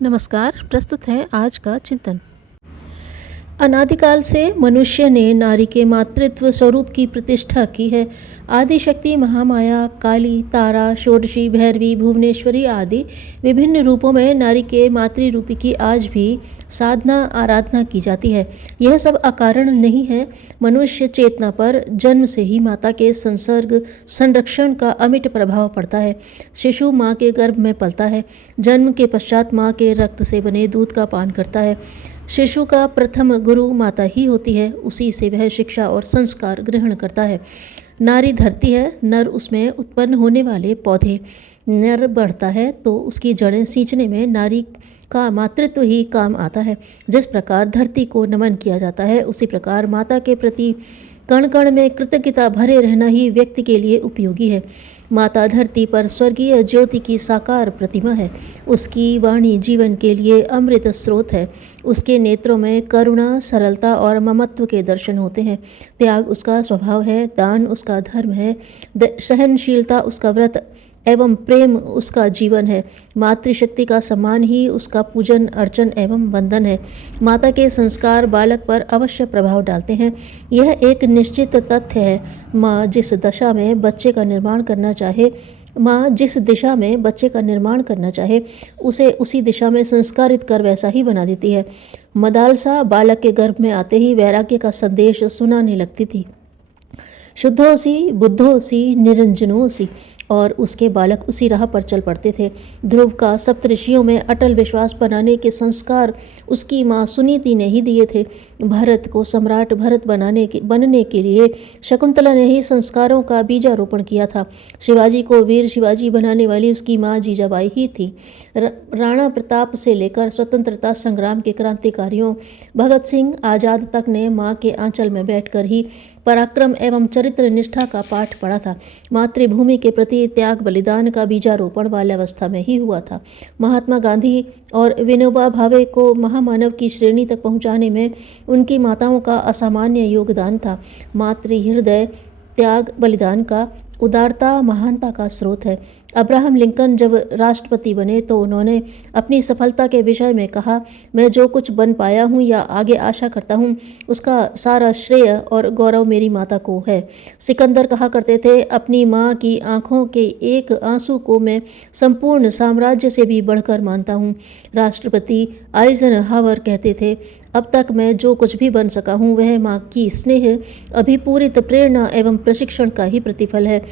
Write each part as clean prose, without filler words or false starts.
नमस्कार। प्रस्तुत है आज का चिंतन। अनादिकाल से मनुष्य ने नारी के मातृत्व स्वरूप की प्रतिष्ठा की है। आदिशक्ति, महामाया, काली, तारा, षोडशी, भैरवी, भुवनेश्वरी आदि विभिन्न रूपों में नारी के मातृ रूपी की आज भी साधना आराधना की जाती है। यह सब अकारण नहीं है। मनुष्य चेतना पर जन्म से ही माता के संसर्ग संरक्षण का अमिट प्रभाव पड़ता है। शिशु माँ के गर्भ में पलता है। जन्म के पश्चात माँ के रक्त से बने दूध का पान करता है। शिशु का प्रथम गुरु माता ही होती है। उसी से वह शिक्षा और संस्कार ग्रहण करता है। नारी धरती है, नर उसमें उत्पन्न होने वाले पौधे। नर बढ़ता है तो उसकी जड़ें सींचने में नारी का मातृत्व ही काम आता है। जिस प्रकार धरती को नमन किया जाता है, उसी प्रकार माता के प्रति कण कण में कृतज्ञता भरे रहना ही व्यक्ति के लिए उपयोगी है। माता धरती पर स्वर्गीय ज्योति की साकार प्रतिमा है। उसकी वाणी जीवन के लिए अमृत स्रोत है। उसके नेत्रों में करुणा, सरलता और ममत्व के दर्शन होते हैं। त्याग उसका स्वभाव है, दान उसका धर्म है, सहनशीलता उसका व्रत एवं प्रेम उसका जीवन है। मातृशक्ति का सम्मान ही उसका पूजन अर्चन एवं वंदन है। माता के संस्कार बालक पर अवश्य प्रभाव डालते हैं। यह एक निश्चित तथ्य है। माँ जिस दिशा में बच्चे का निर्माण करना चाहे उसे उसी दिशा में संस्कारित कर वैसा ही बना देती है। मदालसा बालक के गर्भ में आते ही वैराग्य का संदेश सुनाने लगती थी। शुद्धोसी, बुद्धोसी, निरंजनोसी, और उसके बालक उसी राह पर चल पड़ते थे। ध्रुव का सप्तऋषियों में अटल विश्वास बनाने के संस्कार उसकी माँ सुनीति ने ही दिए थे। भरत को सम्राट भरत बनने के लिए शकुंतला ने ही संस्कारों का बीजारोपण किया था। शिवाजी को वीर शिवाजी बनाने वाली उसकी माँ जीजाबाई ही थी। राणा प्रताप से लेकर स्वतंत्रता संग्राम के क्रांतिकारियों भगत सिंह, आजाद तक ने माँ के आंचल में बैठकर ही पराक्रम एवं चरित्र निष्ठा का पाठ पढ़ा था। मातृभूमि के प्रति त्याग बलिदान का बीजारोपण बाल्यावस्था में ही हुआ था। महात्मा गांधी और विनोबा भावे को महामानव की श्रेणी तक पहुंचाने में उनकी माताओं का असामान्य योगदान था। मातृ हृदय त्याग बलिदान का, उदारता महानता का स्रोत है। अब्राहम लिंकन जब राष्ट्रपति बने तो उन्होंने अपनी सफलता के विषय में कहा, मैं जो कुछ बन पाया हूँ या आगे आशा करता हूँ उसका सारा श्रेय और गौरव मेरी माता को है। सिकंदर कहा करते थे, अपनी माँ की आंखों के एक आंसू को मैं संपूर्ण साम्राज्य से भी बढ़कर मानता हूँ। राष्ट्रपति आइजनहावर कहते थे, अब तक मैं जो कुछ भी बन सका हूँ वह माँ की स्नेह, अभिपूरित प्रेरणा एवं प्रशिक्षण का ही प्रतिफल है।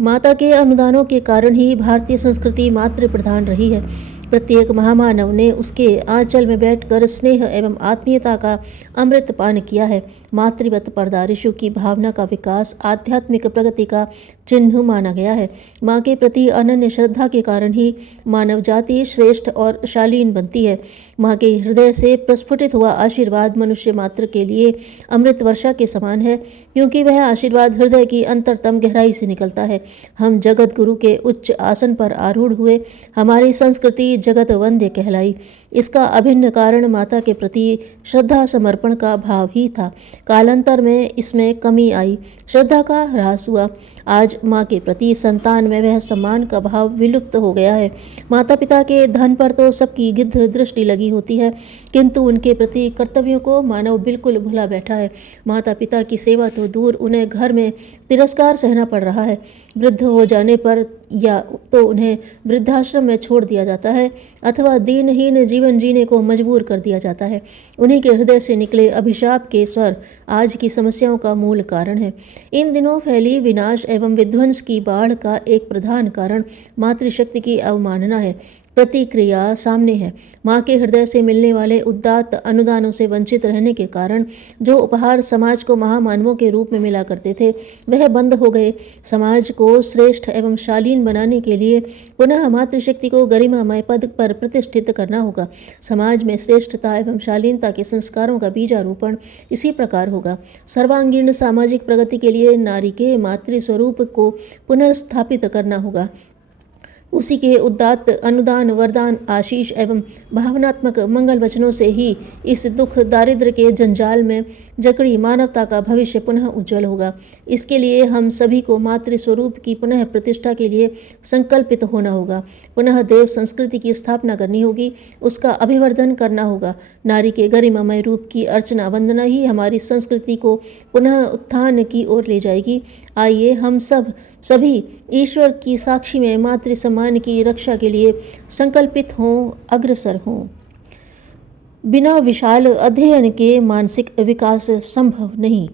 माता के अनुदानों के कारण ही भारतीय संस्कृति मातृ प्रधान रही है। प्रत्येक महामानव ने उसके आंचल में बैठकर स्नेह एवं आत्मीयता का अमृत पान किया है। मातृवत परदारिशु की भावना का विकास आध्यात्मिक प्रगति का चिन्ह माना गया है। माँ के प्रति अनन्य श्रद्धा के कारण ही मानव जाति श्रेष्ठ और शालीन बनती है। माँ के हृदय से प्रस्फुटित हुआ आशीर्वाद मनुष्य मात्र के लिए अमृत वर्षा के समान है, क्योंकि वह आशीर्वाद हृदय की अंतरतम गहराई से निकलता है। हम जगत गुरु के उच्च आसन पर आरूढ़ हुए। हमारी संस्कृति जगत वंद्य कहलाई। इसका अभिन्न कारण माता के प्रति श्रद्धा समर्पण का भाव ही था। कालांतर में इसमें कमी आई, श्रद्धा का ह्रास हुआ। आज माँ के प्रति संतान में वह सम्मान का भाव विलुप्त हो गया है। माता पिता के धन पर तो सबकी गिद्ध दृष्टि लगी होती है, किंतु उनके प्रति कर्तव्यों को मानव बिल्कुल भुला बैठा है। माता पिता की सेवा तो दूर, उन्हें घर में तिरस्कार सहना पड़ रहा है। वृद्ध हो जाने पर या तो उन्हें वृद्धाश्रम में छोड़ दिया जाता है अथवा दीनहीन जीवन जीने को मजबूर कर दिया जाता है। उन्हीं के हृदय से निकले अभिशाप के स्वर आज की समस्याओं का मूल कारण है। इन दिनों फैली विनाश एवं विध्वंस की बाढ़ का एक प्रधान कारण मातृशक्ति की अवमानना है। प्रतिक्रिया सामने है। माँ के हृदय से मिलने वाले उदात्त अनुदानों से वंचित रहने के कारण जो उपहार समाज को महामानवों के रूप में मिला करते थे वह बंद हो गए। समाज को श्रेष्ठ एवं शालीन बनाने के लिए पुनः मातृशक्ति को गरिमामय पद पर प्रतिष्ठित करना होगा। समाज में श्रेष्ठता एवं शालीनता के संस्कारों का बीजारोपण इसी प्रकार होगा। सर्वांगीण सामाजिक प्रगति के लिए नारी के मातृ स्वरूप को पुनर्स्थापित करना होगा। उसी के उदात्त अनुदान, वरदान, आशीष एवं भावनात्मक मंगल वचनों से ही इस दुख दारिद्र्य के जंजाल में जकड़ी मानवता का भविष्य पुनः उज्जवल होगा। इसके लिए हम सभी को मातृ स्वरूप की पुनः प्रतिष्ठा के लिए संकल्पित होना होगा। पुनः देव संस्कृति की स्थापना करनी होगी, उसका अभिवर्धन करना होगा। नारी के गरिमामय रूप की अर्चना वंदना ही हमारी संस्कृति को पुनः उत्थान की ओर ले जाएगी। आइए हम सभी ईश्वर की साक्षी में मातृ सम्मान की रक्षा के लिए संकल्पित हों, अग्रसर हों। बिना विशाल अध्ययन के मानसिक विकास संभव नहीं।